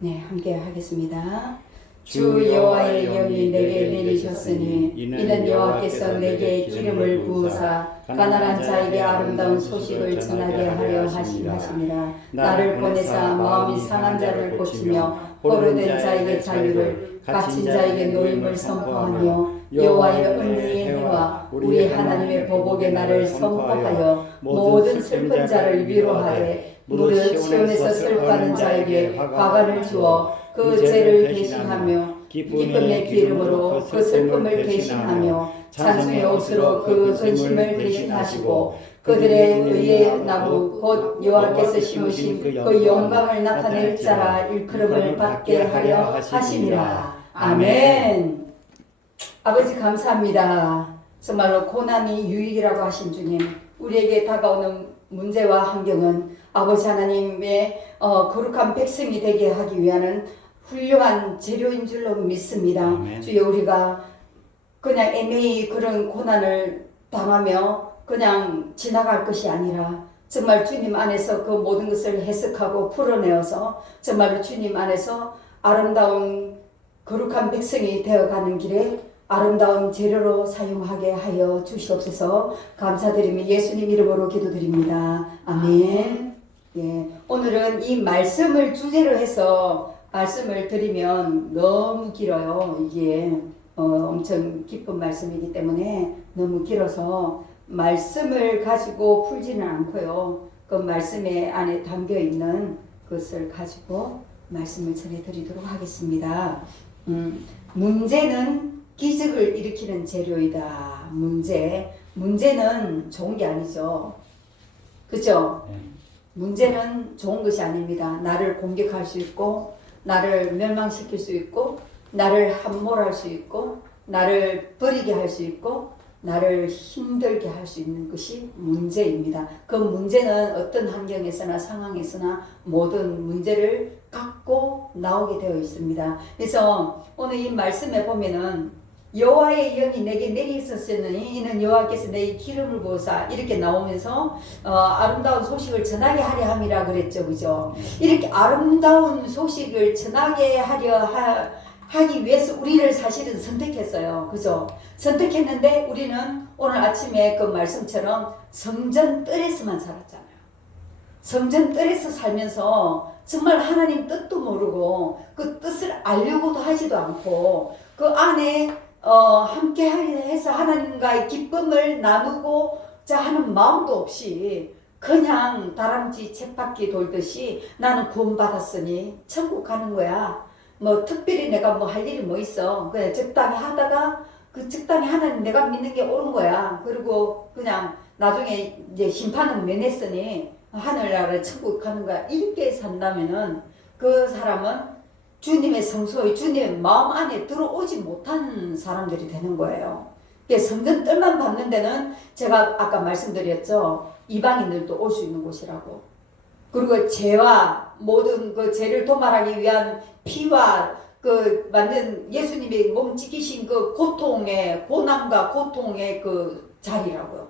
네, 함께 하겠습니다. 주 여호와의 영이 내게 내리셨으니 이는 여호와께서 내게 기름을 부으사 가난한 자에게 아름다운 소식을 전하게 하려 하심이라. 나를 보내사 마음이 상한 자를 고치며 포로된 자에게 자유를 갇힌 자에게 노임을 선포하며 여호와의 은혜의 해와 우리 하나님의 보복의 날을 선포하여 모든 슬픈 자를 위로하되 무릇 시온에서 슬퍼하는 자에게 화관을 주어 그 죄를 대신하며 기쁨의 기름으로 그 슬픔을 대신하며 찬송의 옷으로 그 근심을 대신하시고 그들의 의의 나무 곧 여호와께서 심으신 그 영광을 나타낼 자라 일컬음을 받게 하려 하심이라. 아멘. 아버지 감사합니다. 정말로 고난이 유익이라고 하신 주님, 우리에게 다가오는 문제와 환경은 아버지 하나님의 거룩한 백성이 되게 하기 위한 훌륭한 재료인 줄로 믿습니다. 아멘. 주여, 우리가 그냥 애매히 그런 고난을 당하며 그냥 지나갈 것이 아니라 정말 주님 안에서 그 모든 것을 해석하고 풀어내어서 정말로 주님 안에서 아름다운 거룩한 백성이 되어가는 길에 아름다운 재료로 사용하게 하여 주시옵소서. 감사드리며 예수님 이름으로 기도드립니다. 아멘. 예, 오늘은 이 말씀을 주제로 해서 말씀을 드리면 너무 길어요. 이게 엄청 깊은 말씀이기 때문에 너무 길어서 말씀을 가지고 풀지는 않고요. 그 말씀에 안에 담겨 있는 것을 가지고 말씀을 전해드리도록 하겠습니다. 문제는 기적을 일으키는 재료이다. 문제는 좋은 게 아니죠. 그죠? 문제는 좋은 것이 아닙니다. 나를 공격할 수 있고, 나를 멸망시킬 수 있고, 나를 함몰할 수 있고, 나를 버리게 할 수 있고, 나를 힘들게 할 수 있는 것이 문제입니다. 그 문제는 어떤 환경에서나 상황에서나 모든 문제를 갖고 나오게 되어 있습니다. 그래서 오늘 이 말씀에 보면은 여호와의 영이 내게 내리셨으니 이는 여호와께서 내게 기름을 부으사 이렇게 나오면서 아름다운 소식을 전하게 하려 함이라 그랬죠. 그죠? 이렇게 아름다운 소식을 전하게 하려 하기 위해서 우리를 사실은 선택했어요. 그죠? 선택했는데 우리는 오늘 아침에 그 말씀처럼 성전 뜰에서만 살았잖아요. 성전 뜰에서 살면서 정말 하나님 뜻도 모르고 그 뜻을 알려고도 하지도 않고 그 안에 함께 해서 하나님과의 기쁨을 나누고자 하는 마음도 없이 그냥 다람쥐 쳇바퀴 돌듯이 나는 구원받았으니 천국 가는 거야. 뭐 특별히 내가 뭐 할 일이 뭐 있어. 그냥 적당히 하다가 그 적당히 하나님 내가 믿는 게 옳은 거야. 그리고 그냥 나중에 이제 심판은 면했으니 하늘나라에 천국 가는 거야. 이렇게 산다면은 그 사람은 주님의 성소에 주님의 마음 안에 들어오지 못한 사람들이 되는 거예요. 성전 뜰만 밟는 데는 제가 아까 말씀드렸죠. 이방인들도 올 수 있는 곳이라고. 그리고 죄와 모든 그 죄를 도말하기 위한 피와 그 완전 예수님이 몸 지키신 그 고통의 고난과 고통의 그 자리라고요.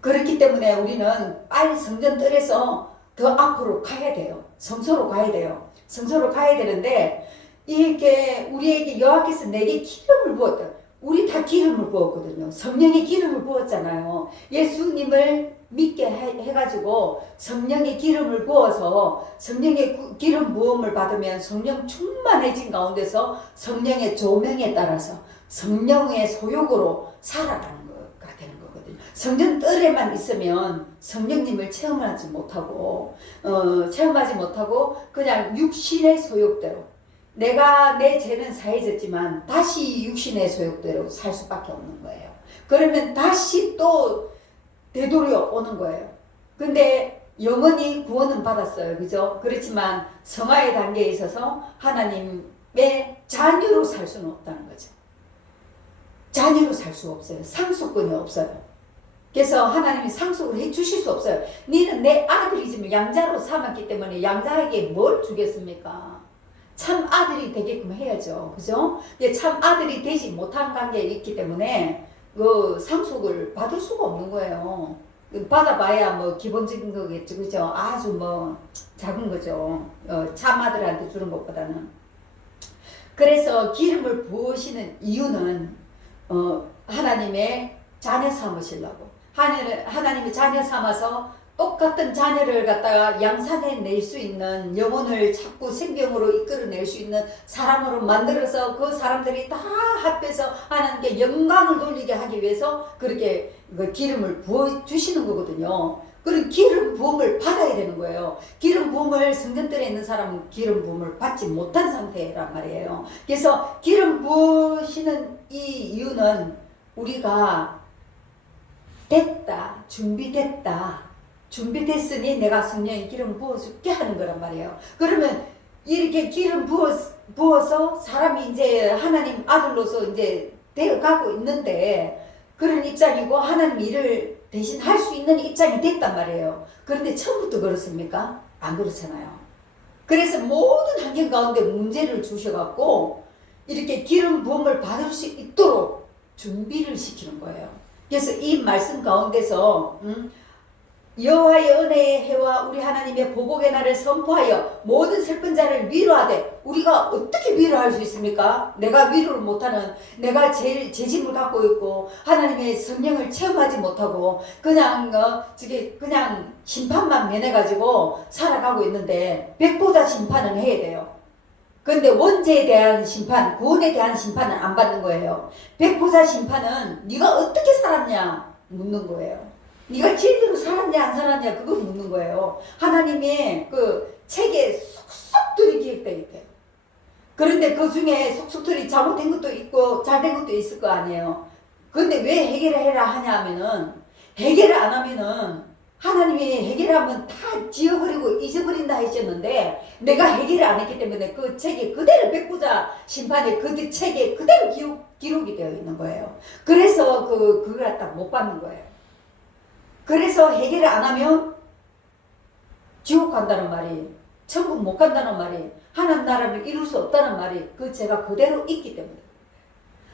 그렇기 때문에 우리는 빨리 성전 뜰에서 더 앞으로 가야 돼요. 성소로 가야 돼요. 성소로 가야 되는데 이게 우리에게 여호와께서 내게 기름을 부었다. 우리 다 기름을 부었거든요. 성령의 기름을 부었잖아요. 예수님을 믿게 해가지고 성령의 기름을 부어서 성령의 기름 부음을 받으면 성령 충만해진 가운데서 성령의 조명에 따라서 성령의 소욕으로 살아가는 거가 되는 거거든요. 성전 뜰에만 있으면 성령님을 체험하지 못하고 그냥 육신의 소욕대로 내가 내 죄는 사해졌지만 다시 육신의 소욕대로 살 수밖에 없는 거예요. 그러면 다시 또 되돌려 오는 거예요. 근데 영원히 구원은 받았어요. 그죠? 그렇지만 성화의 단계에 있어서 하나님의 자녀로 살 수는 없다는 거죠. 자녀로 살 수 없어요. 상속권이 없어요. 그래서 하나님이 상속을 해 주실 수 없어요. 너는 내 아들이지만 양자로 삼았기 때문에 양자에게 뭘 주겠습니까? 참 아들이 되게끔 해야죠. 그죠? 참 아들이 되지 못한 관계에 있기 때문에 그 상속을 받을 수가 없는 거예요. 받아봐야 뭐 기본적인 거겠죠, 그죠? 아주 뭐 작은 거죠. 참아들한테 주는 것보다는. 그래서 기름을 부으시는 이유는 하나님의 자녀 삼으시려고. 하나님의 자녀 삼아서 똑같은 자녀를 갖다가 양산해 낼 수 있는, 영혼을 자꾸 생명으로 이끌어낼 수 있는 사람으로 만들어서 그 사람들이 다 합해서 하나님께 영광을 돌리게 하기 위해서 그렇게 기름을 부어주시는 거거든요. 그런 기름 부음을 받아야 되는 거예요. 기름 부음을 성전들에 있는 사람은 기름 부음을 받지 못한 상태란 말이에요. 그래서 기름 부으시는 이 이유는 우리가 됐다, 준비됐으니 내가 성령의 기름 부어줄게 하는 거란 말이에요. 그러면 이렇게 기름 부어서 사람이 이제 하나님 아들로서 이제 되어가고 있는데 그런 입장이고 하나님 일을 대신 할 수 있는 입장이 됐단 말이에요. 그런데 처음부터 그렇습니까? 안 그렇잖아요. 그래서 모든 환경 가운데 문제를 주셔갖고 이렇게 기름 부음을 받을 수 있도록 준비를 시키는 거예요. 그래서 이 말씀 가운데서 여호와의 은혜의 해와 우리 하나님의 보복의 날을 선포하여 모든 슬픈 자를 위로하되, 우리가 어떻게 위로할 수 있습니까? 내가 위로를 못하는, 내가 재짐을 갖고 있고 하나님의 성령을 체험하지 못하고 그냥 그냥 심판만 면해가지고 살아가고 있는데 백보자 심판은 해야 돼요. 근데 원죄에 대한 심판, 구원에 대한 심판은 안 받는 거예요. 백보자 심판은 네가 어떻게 살았냐 묻는 거예요. 네가 제대로 살았냐 안 살았냐 그거 묻는 거예요. 하나님의 그 책에 속속들이 기억되어 있대요. 그런데 그 중에 속속들이 잘못된 것도 있고 잘된 것도 있을 거 아니에요. 근데 왜 해결을 해라 하냐 하면은, 해결을 안 하면은 하나님이 해결하면 다 지워버리고 잊어버린다 하셨는데 내가 해결을 안 했기 때문에 그 책에 그대로 백보자 심판에 그 책에 그대로 기록이 되어 있는 거예요. 그래서 그걸 딱 못 받는 거예요. 그래서 해결을 안 하면 지옥 간다는 말이, 천국 못 간다는 말이, 하나님 나라를 이룰 수 없다는 말이 그 죄가 그대로 있기 때문에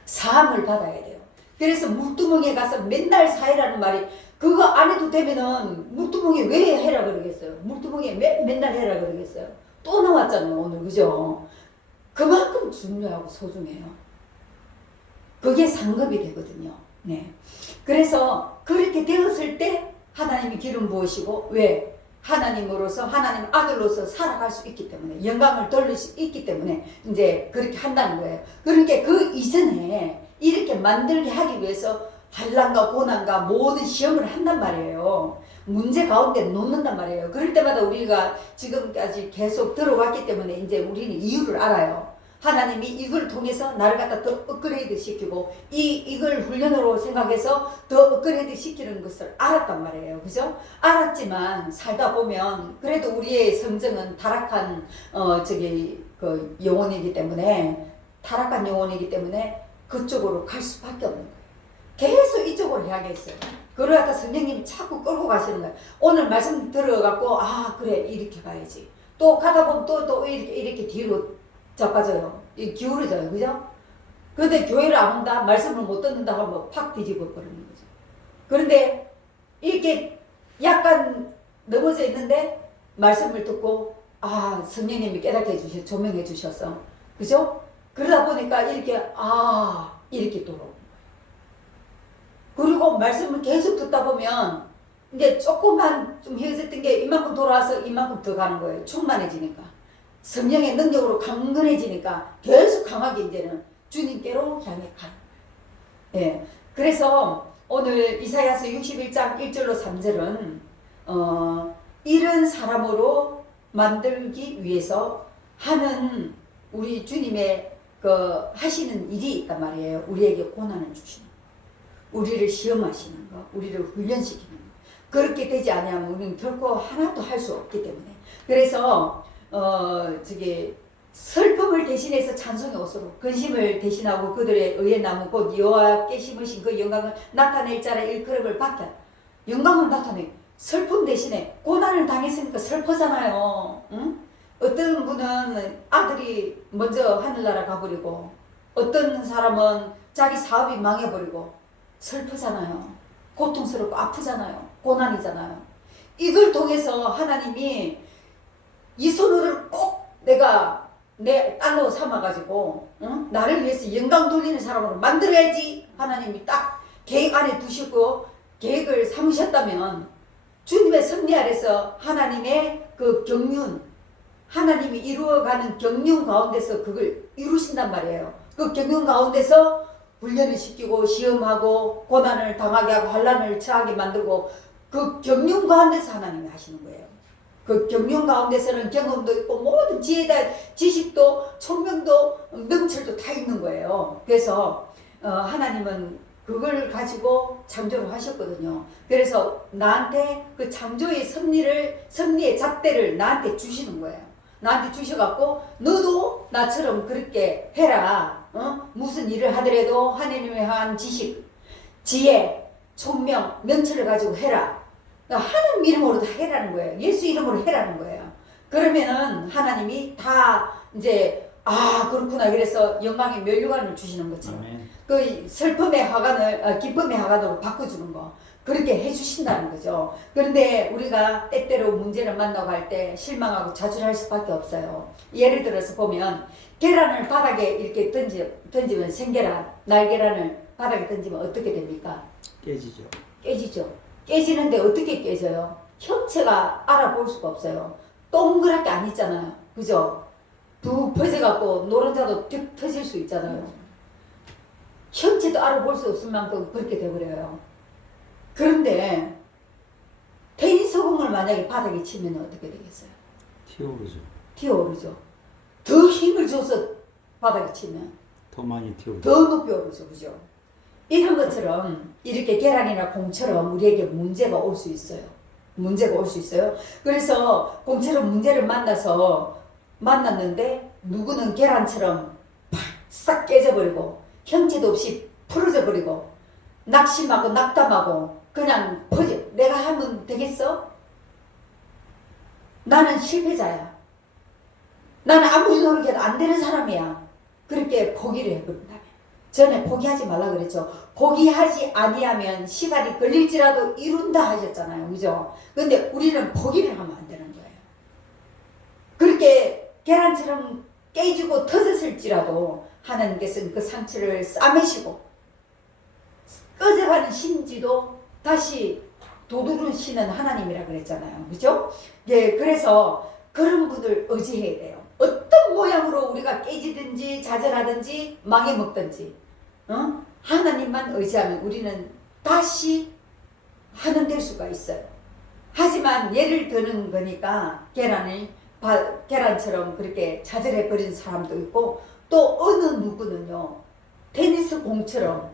사함을 받아야 돼요. 그래서 물두멍에 가서 맨날 사해라는 말이, 그거 안 해도 되면은 물두멍에 왜 해라 그러겠어요? 물두멍에 맨날 해라 그러겠어요? 또 나왔잖아요 오늘, 그죠? 그만큼 중요하고 소중해요. 그게 상급이 되거든요. 네. 그래서 그렇게 되었을 때 하나님이 기름 부으시고, 왜? 하나님으로서, 하나님 아들로서 살아갈 수 있기 때문에, 영광을 돌릴 수 있기 때문에 이제 그렇게 한다는 거예요. 그러니까 그 이전에 이렇게 만들게 하기 위해서 환난과 고난과 모든 시험을 한단 말이에요. 문제 가운데 놓는단 말이에요. 그럴 때마다 우리가 지금까지 계속 들어왔기 때문에 이제 우리는 이유를 알아요. 하나님이 이걸 통해서 나를 갖다 더 업그레이드 시키고 이걸 훈련으로 생각해서 더 업그레이드 시키는 것을 알았단 말이에요. 그죠? 알았지만 살다 보면 그래도 우리의 성정은 타락한 그 영혼이기 때문에, 타락한 영혼이기 때문에 그쪽으로 갈 수밖에 없는 거예요. 계속 이쪽으로 해야겠어요. 그러다가 성령님이 자꾸 끌고 가시는 거예요. 오늘 말씀 들어갖고 그래 이렇게 가야지. 또 가다 보면 또 이렇게 뒤로 자빠져요. 기울어져요. 그죠? 그런데 교회를 안 온다, 말씀을 못 듣는다 하면 팍 뒤집어 버리는 거죠. 그런데 이렇게 약간 넘어져 있는데 말씀을 듣고 성령님이 깨닫게 해주셔서 조명해 주셔서, 그죠? 그러다 보니까 이렇게 이렇게 돌아오는 거예요. 그리고 말씀을 계속 듣다 보면 이제 조금만 좀 헤어졌던 게 이만큼 돌아와서 이만큼 더 가는 거예요. 충만해지니까. 성령의 능력으로 강건해지니까 계속 강하게 이제는 주님께로 향해 가는 거예요. 예. 그래서 오늘 이사야서 61장 1절로 3절은 이런 사람으로 만들기 위해서 하는 우리 주님의 하시는 일이 있단 말이에요. 우리에게 고난을 주시는 거, 우리를 시험하시는 거, 우리를 훈련시키는 거. 그렇게 되지 않으면 우리는 결코 하나도 할 수 없기 때문에. 그래서 슬픔을 대신해서 찬송의 옷으로 근심을 대신하고 그들의 의의 나무 곧 여호와께 심으신 그 영광을 나타낼 자라 일컬음을 받게, 영광을 나타내. 슬픔 대신에 고난을 당했으니까 슬퍼잖아요. 응? 어떤 분은 아들이 먼저 하늘나라 가버리고, 어떤 사람은 자기 사업이 망해버리고 슬프잖아요. 고통스럽고 아프잖아요. 고난이잖아요. 이걸 통해서 하나님이 이손을 꼭 내가 내 딸로 삼아가지고 나를 위해서 영광 돌리는 사람으로 만들어야지 하나님이 딱 계획 안에 두시고 계획을 삼으셨다면 주님의 섭리 아래서 하나님의 그 경륜, 하나님이 이루어가는 경륜 가운데서 그걸 이루신단 말이에요. 그 경륜 가운데서 훈련을 시키고 시험하고 고난을 당하게 하고 환난을 처하게 만들고 그 경륜 가운데서 하나님이 하시는 거예요. 그 경륜 가운데서는 경험도 있고 모든 지혜다 지식도 총명도 명철도 다 있는 거예요. 그래서 하나님은 그걸 가지고 창조를 하셨거든요. 그래서 나한테 그 창조의 섭리의 잣대를 나한테 주시는 거예요. 나한테 주셔갖고 너도 나처럼 그렇게 해라. 무슨 일을 하더라도 하나님을 향한 지식, 지혜, 총명, 명철을 가지고 해라. 하나님 이름으로 다 해라는 거예요. 예수 이름으로 해라는 거예요. 그러면은 하나님이 다 이제 그렇구나. 그래서 영광의 면류관을 주시는 거죠. 그 슬픔의 화관을 기쁨의 화관으로 바꿔주는 거. 그렇게 해주신다는 거죠. 그런데 우리가 때때로 문제를 만나고 할 때 실망하고 좌절할 수밖에 없어요. 예를 들어서 보면 계란을 바닥에 이렇게 던지면 생계란, 날계란을 바닥에 던지면 어떻게 됩니까? 깨지죠. 깨지죠. 깨지는데 어떻게 깨져요? 형체가 알아볼 수가 없어요. 동그랗게 안 있잖아요. 그죠? 툭 퍼져갖고 노른자도 툭 터질 수 있잖아요. 형체도 알아볼 수 없을 만큼 그렇게 돼버려요. 그런데 테니스공을 만약에 바닥에 치면 어떻게 되겠어요? 튀어오르죠. 튀어오르죠. 더 힘을 줘서 바닥에 치면 더 많이 튀어오르죠. 더 높이 오르죠. 그죠? 이런 것처럼 이렇게 계란이나 공처럼 우리에게 문제가 올 수 있어요. 문제가 올 수 있어요. 그래서 공처럼 문제를 만났는데 누구는 계란처럼 팍 깨져버리고 형체도 없이 풀어져 버리고 낙심하고 낙담하고 그냥 퍼져. 내가 하면 되겠어? 나는 실패자야. 나는 아무리 노력해도 안 되는 사람이야. 그렇게 포기를 해버린다면. 전에 포기하지 말라 그랬죠. 포기하지 아니하면 시간이 걸릴지라도 이룬다 하셨잖아요. 그죠? 근데 우리는 포기를 하면 안 되는 거예요. 그렇게 계란처럼 깨지고 터졌을지라도 하나님께서는 그 상처를 싸매시고 꺼져가는 심지도 다시 도두르시는 하나님이라 그랬잖아요. 그죠? 예, 그래서 그런 분들 의지해야 돼요. 어떤 모양으로 우리가 깨지든지 좌절하든지 망해먹든지 하나님만 의지하면 우리는 다시 하는 될 수가 있어요. 하지만 예를 드는 거니까 계란처럼 그렇게 좌절해버린 사람도 있고 또 어느 누구는요 테니스 공처럼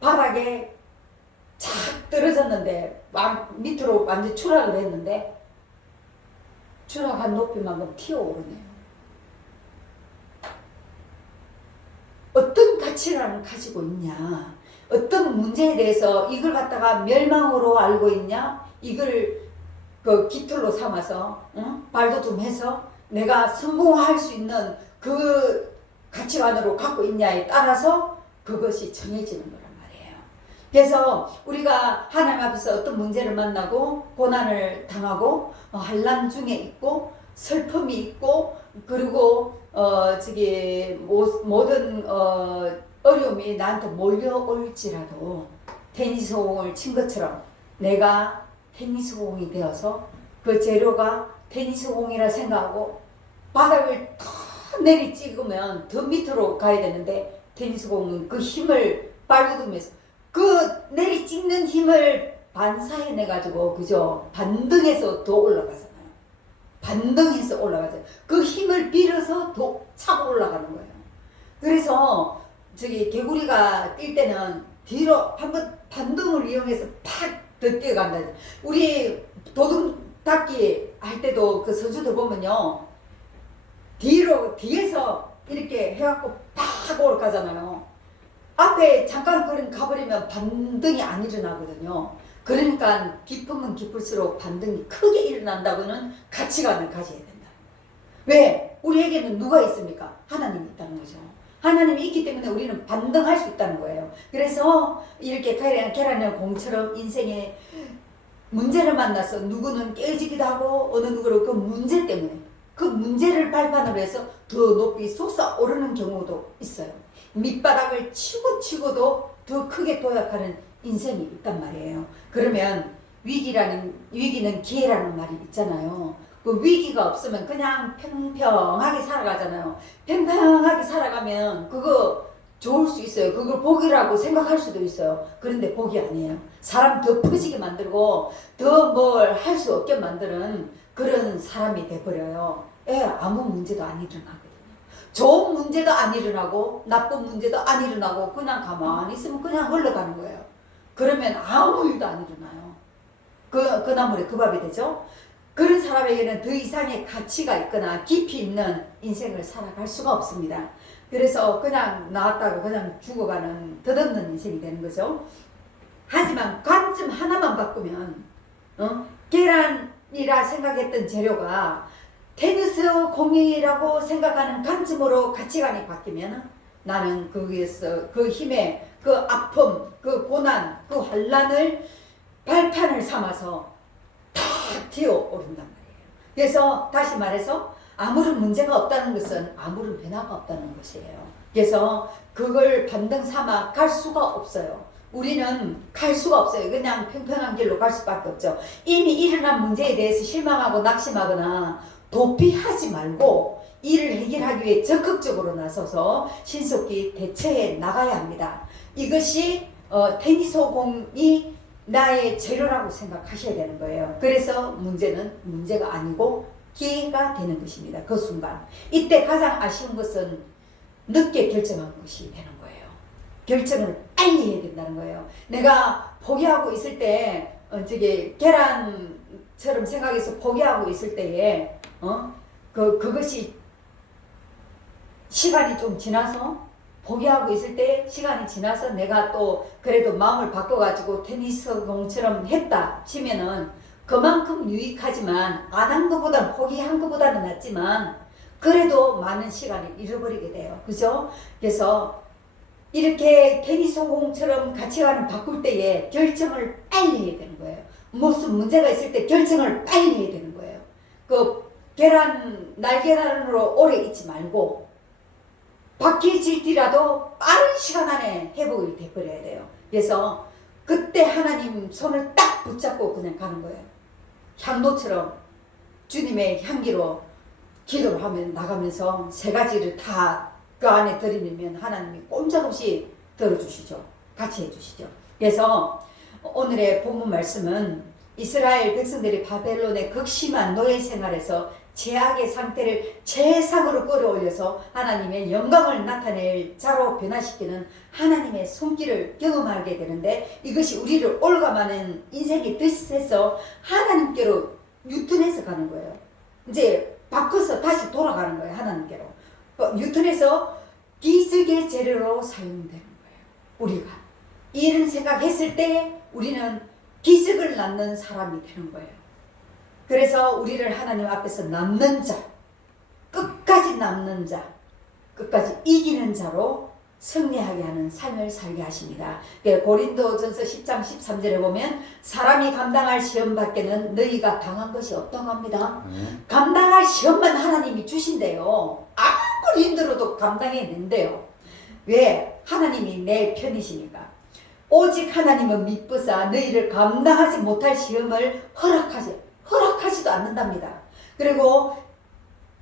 바닥에 착 떨어졌는데 밑으로 완전 추락을 했는데 추락한 높이만큼 튀어오르네요. 어떤 가치를 가지고 있냐, 어떤 문제에 대해서 이걸 갖다가 멸망으로 알고 있냐, 이걸 그 깃털로 삼아서 발돋움해서 내가 성공할 수 있는 그 가치관으로 갖고 있냐에 따라서 그것이 정해지는 거란 말이에요. 그래서 우리가 하나님 앞에서 어떤 문제를 만나고 고난을 당하고 환난 중에 있고 슬픔이 있고 그리고 모든 어려움이 나한테 몰려올지라도 테니스 공을 친 것처럼 내가 테니스 공이 되어서 그 재료가 테니스 공이라 생각하고 바닥을 더 내리 찍으면 더 밑으로 가야 되는데 테니스 공은 그 힘을 발돋우면서 그 내리 찍는 힘을 반사해내가지고 그죠? 반등해서 더 올라가잖아요. 반등해서 올라가죠. 그 힘을 빌어서 더 차고 올라가는 거예요. 그래서 개구리가 뛸 때는 뒤로 한번 반등을 이용해서 팍 더 뛰어간다. 우리 도둑 닦기 할 때도 그 선수들 보면요. 뒤에서 이렇게 해갖고 팍 올라가잖아요. 앞에 잠깐 가버리면 반등이 안 일어나거든요. 그러니까 깊으면 깊을수록 반등이 크게 일어난다고는 가치관을 가져야 된다. 왜? 우리에게는 누가 있습니까? 하나님이 있다는 거죠. 하나님이 있기 때문에 우리는 반등할 수 있다는 거예요. 그래서 이렇게 계란이나 공처럼 인생에 문제를 만나서 누구는 깨지기도 하고 어느 누구를 그 문제 때문에 그 문제를 발판으로 해서 더 높이 솟아오르는 경우도 있어요. 밑바닥을 치고도 더 크게 도약하는 인생이 있단 말이에요. 그러면 위기는 기회라는 말이 있잖아요. 그 위기가 없으면 그냥 평평하게 살아가잖아요. 평평하게 살아가면 그거 좋을 수 있어요. 그걸 복이라고 생각할 수도 있어요. 그런데 복이 아니에요. 사람 더 퍼지게 만들고 더 뭘 할 수 없게 만드는 그런 사람이 돼버려요. 아무 문제도 안 일어나거든요. 좋은 문제도 안 일어나고 나쁜 문제도 안 일어나고 그냥 가만히 있으면 그냥 흘러가는 거예요. 그러면 아무 일도 안 일어나요. 그 나물에 그 밥이 되죠. 그런 사람에게는 더 이상의 가치가 있거나 깊이 있는 인생을 살아갈 수가 없습니다. 그래서 그냥 나왔다고 그냥 죽어가는 덧없는 인생이 되는 거죠. 하지만 관점 하나만 바꾸면 계란이라 생각했던 재료가 테니스 공이라고 생각하는 관점으로 가치관이 바뀌면 나는 거기에서 그 힘에 그 아픔, 그 고난, 그 환난을 발판을 삼아서 탁 튀어오른단 말이에요. 그래서 다시 말해서 아무런 문제가 없다는 것은 아무런 변화가 없다는 것이에요. 그래서 그걸 반등 삼아 갈 수가 없어요. 우리는 갈 수가 없어요. 그냥 평평한 길로 갈 수밖에 없죠. 이미 일어난 문제에 대해서 실망하고 낙심하거나 도피하지 말고 이를 해결하기 위해 적극적으로 나서서 신속히 대처해 나가야 합니다. 이것이 테니스 공이 나의 재료라고 생각하셔야 되는 거예요. 그래서 문제는 문제가 아니고 기회가 되는 것입니다. 그 순간. 이때 가장 아쉬운 것은 늦게 결정한 것이 되는 거예요. 결정을 빨리 해야 된다는 거예요. 내가 포기하고 있을 때 계란처럼 생각해서 포기하고 있을 때에 그것이 시간이 좀 지나서 포기하고 있을 때 시간이 지나서 내가 또 그래도 마음을 바꿔가지고 테니스 공처럼 했다 치면은 그만큼 유익하지만 안 한 것보다는 포기한 것보다는 낫지만 그래도 많은 시간을 잃어버리게 돼요. 그죠? 그래서 이렇게 테니스 공처럼 가치관을 바꿀 때에 결정을 빨리 해야 되는 거예요. 무슨 문제가 있을 때 결정을 빨리 해야 되는 거예요. 그 날계란으로 오래 있지 말고 박해질지라도 빠른 시간 안에 회복이 돼버려야 돼요. 그래서 그때 하나님 손을 딱 붙잡고 그냥 가는 거예요. 향로처럼 주님의 향기로 기도를 하면 나가면서 세 가지를 다 그 안에 들이밀면 하나님이 꼼짝없이 들어주시죠. 같이 해주시죠. 그래서 오늘의 본문 말씀은 이스라엘 백성들이 바벨론의 극심한 노예 생활에서 죄악의 상태를 최상으로 끌어올려서 하나님의 영광을 나타낼 자로 변화시키는 하나님의 손길을 경험하게 되는데 이것이 우리를 올가마는 인생의 뜻에서 하나님께로 유턴해서 가는 거예요. 이제 바꿔서 다시 돌아가는 거예요. 하나님께로. 유턴해서 기적의 재료로 사용되는 거예요. 우리가 이런 생각했을 때 우리는 기적을 낳는 사람이 되는 거예요. 그래서 우리를 하나님 앞에서 남는 자, 끝까지 남는 자, 끝까지 이기는 자로 승리하게 하는 삶을 살게 하십니다. 고린도전서 10장 13절에 보면 사람이 감당할 시험 밖에는 너희가 당한 것이 없다고 합니다. 감당할 시험만 하나님이 주신대요. 아무리 힘들어도 감당해낸대요. 왜? 하나님이 내 편이시니까. 오직 하나님은 미쁘사 너희를 감당하지 못할 시험을 허락하지도 않는답니다. 그리고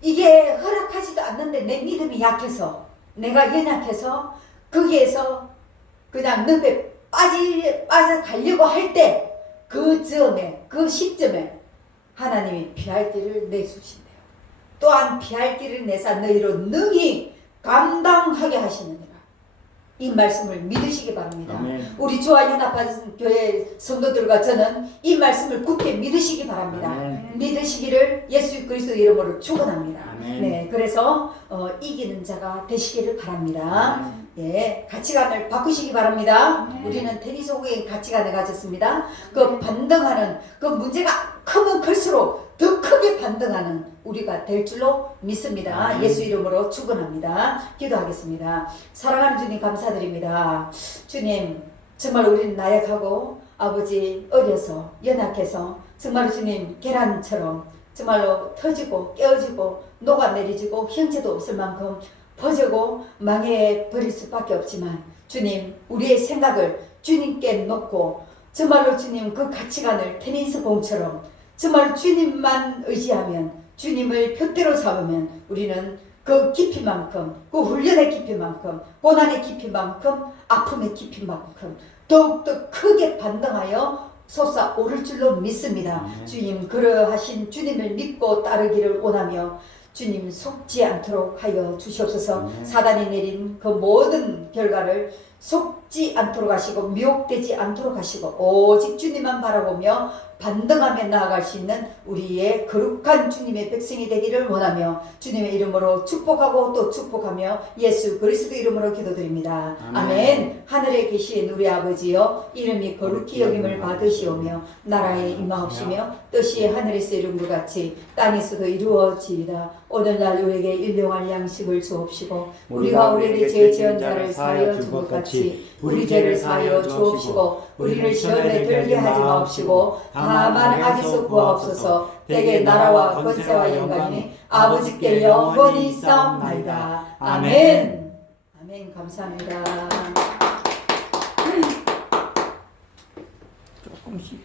이게 허락하지도 않는데 내 믿음이 약해서 내가 연약해서 거기에서 그냥 늪에 빠져가려고 할 때 그 시점에 하나님이 피할 길을 내주신대요. 또한 피할 길을 내사 너희로 능히 감당하게 하시느니라. 이 말씀을 믿으시기 바랍니다. 아멘. 우리 주와 연합한 교회 성도들과 저는 이 말씀을 굳게 믿으시기 바랍니다. 아멘. 믿으시기를 예수 그리스도 이름으로 축원합니다. 아멘. 네, 그래서 이기는 자가 되시기를 바랍니다. 예, 가치관을 바꾸시기 바랍니다. 우리는 테니스 공의 가치관을 가졌습니다. 그 반등하는 그 문제가 크면 클수록 더 크게 반등하는 우리가 될 줄로 믿습니다. 예수 이름으로 축원합니다. 기도하겠습니다. 사랑하는 주님 감사드립니다. 주님 정말 우리는 나약하고 아버지 어려서 연약해서 정말로 주님 계란처럼 정말로 터지고 깨어지고 녹아내리지고 형체도 없을 만큼 퍼지고 망해버릴 수밖에 없지만 주님 우리의 생각을 주님께 놓고 정말로 주님 그 가치관을 테니스 공처럼 정말 주님만 의지하면 주님을 표대로 삼으면 우리는 그 깊이만큼 그 훈련의 깊이만큼 고난의 깊이만큼 아픔의 깊이만큼 더욱더 크게 반등하여 솟아오를 줄로 믿습니다. 주님 그러하신 주님을 믿고 따르기를 원하며 주님 속지 않도록 하여 주시옵소서. 사단이 내린 그 모든 결과를 속지 않도록 하시고 미혹되지 않도록 하시고 오직 주님만 바라보며 반등하며 나아갈 수 있는 우리의 거룩한 주님의 백성이 되기를 원하며 주님의 이름으로 축복하고 또 축복하며 예수 그리스도 이름으로 기도드립니다. 아멘. 하늘에 계신 우리 아버지여 이름이 거룩히 여김을 받으시오며 나라에 임하옵시며 뜻이 하늘에서 이룬 것 같이 땅에서도 이루어지이다. 오늘날 우리에게 일용할 양식을 주옵시고 우리가 우리에게 죄 지은 자를 사하여 준 것 같이 우리 죄를 사하여 주옵시고 우리를 시험에 들게 하지 마옵시고 다만 악에서 구하옵소서. 대개 나라와 권세와 영광이 아버지께 영원히 싸움나이다. 아멘. 아멘. 감사합니다. 조금씩.